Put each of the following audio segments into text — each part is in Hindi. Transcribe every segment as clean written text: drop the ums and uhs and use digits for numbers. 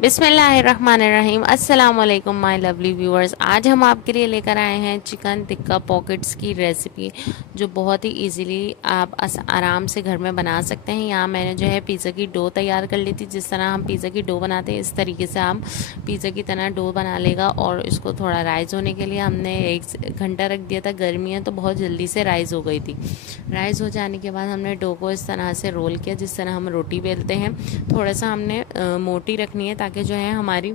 बिस्मिल्लाहिर्रहमानिर्रहीम। अस्सलाम वालेकुम माय लवली व्यूअर्स। आज हम आपके लिए लेकर आए हैं चिकन टिक्का पॉकेट्स की रेसिपी, जो बहुत ही इजीली आप आराम से घर में बना सकते हैं। यहाँ मैंने जो है पिज़्ज़ा की डो तैयार कर ली थी। जिस तरह हम पिज़्ज़ा की डो बनाते हैं इस तरीके से हम पिज़्ज़ा की तरह डो बना लेगा। और इसको थोड़ा राइस होने के लिए हमने 1 घंटा रख दिया था। गर्मी है तो बहुत जल्दी से राइस हो गई थी। राइस हो जाने के बाद हमने डो को इस तरह से रोल किया जिस तरह हम रोटी बेलते हैं। थोड़ा सा हमने मोटी रखनी है ताकि जो है हमारी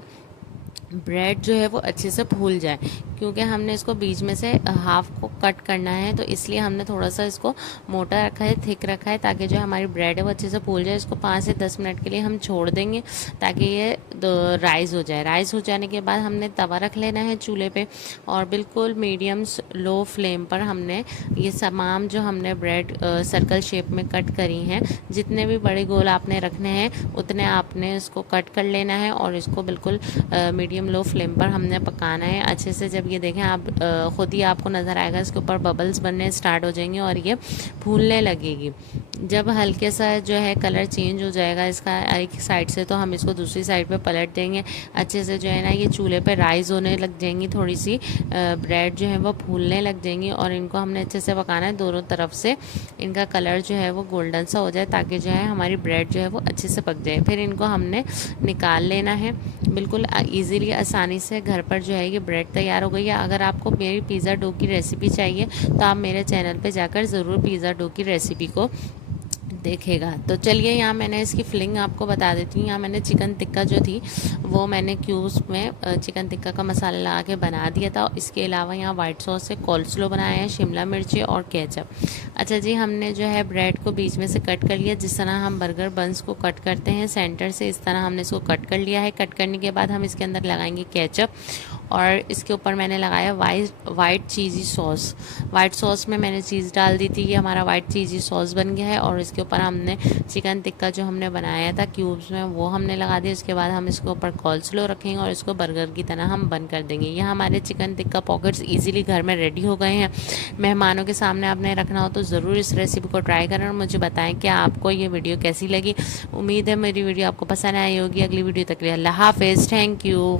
ब्रेड जो है वो अच्छे से फूल जाए, क्योंकि हमने इसको बीच में से हाफ को कट करना है, तो इसलिए हमने थोड़ा सा इसको मोटा रखा है, थिक रखा है, ताकि जो हमारी ब्रेड है वो अच्छे से फूल जाए। इसको 5 से 10 मिनट के लिए हम छोड़ देंगे ताकि ये राइस हो जाए। राइस हो जाने के बाद हमने तवा रख लेना है चूल्हे पे, और बिल्कुल मीडियम लो फ्लेम पर हमने ये तमाम जो हमने ब्रेड सर्कल शेप में कट करी हैं, जितने भी बड़े गोल आपने रखने हैं उतने आपने इसको कट कर लेना है। और इसको बिल्कुल मीडियम लो फ्लेम पर हमने पकाना है अच्छे से। जब ये देखें आप खुद ही आपको नज़र आएगा इसके ऊपर बबल्स बनने स्टार्ट हो जाएंगे और ये फूलने लगेगी। जब हल्के सा जो है कलर चेंज हो जाएगा इसका एक साइड से, तो हम इसको दूसरी साइड पे पलट देंगे अच्छे से। जो है ना ये चूल्हे पे राइस होने लग जाएंगी, थोड़ी सी ब्रेड जो है वो फूलने लग जाएंगी, और इनको हमने अच्छे से पकाना है दोनों तरफ से। इनका कलर जो है वो गोल्डन सा हो जाए ताकि जो है हमारी ब्रेड जो है वो अच्छे से पक जाए। फिर इनको हमने निकाल लेना है। बिल्कुल ईजीली आसानी से घर पर जो है ये ब्रेड तैयार हो गई है। अगर आपको मेरी पिज़्ज़ा डो की रेसिपी चाहिए तो आप मेरे चैनल पे जाकर ज़रूर पिज़्ज़ा डो की रेसिपी को देखेगा। तो चलिए यहाँ मैंने इसकी फिलिंग आपको बता देती हूँ। यहाँ मैंने चिकन टिक्का जो थी वो मैंने क्यूब्स में चिकन टिक्का का मसाला लगा के बना दिया था। इसके अलावा यहाँ वाइट सॉस से कोल्स्लो बनाया है, शिमला मिर्ची और केचप। अच्छा जी, हमने जो है ब्रेड को बीच में से कट कर लिया, जिस तरह हम बर्गर बंस को कट करते हैं सेंटर से, इस तरह हमने इसको कट कर लिया है। कट करने के बाद हम इसके अंदर लगाएंगे केचप, और इसके ऊपर मैंने लगाया वाइट चीज़ी सॉस। वाइट सॉस में मैंने चीज़ डाल दी थी, ये हमारा वाइट चीज़ी सॉस बन गया है। और इसके ऊपर हमने चिकन टिक्का जो हमने बनाया था क्यूब्स में वो हमने लगा दिया। उसके बाद हम इसके ऊपर कोल्स्लो रखेंगे और इसको बर्गर की तरह हम बंद कर देंगे। यह हमारे चिकन टिक्का पॉकेट्स इजीली घर में रेडी हो गए हैं। मेहमानों के सामने आपने रखना हो तो ज़रूर इस रेसिपी को ट्राई करें और मुझे बताएं कि आपको ये वीडियो कैसी लगी। उम्मीद है मेरी वीडियो आपको पसंद आई होगी। अगली वीडियो तक के लिए अल्लाह हाफिज़। Thank you.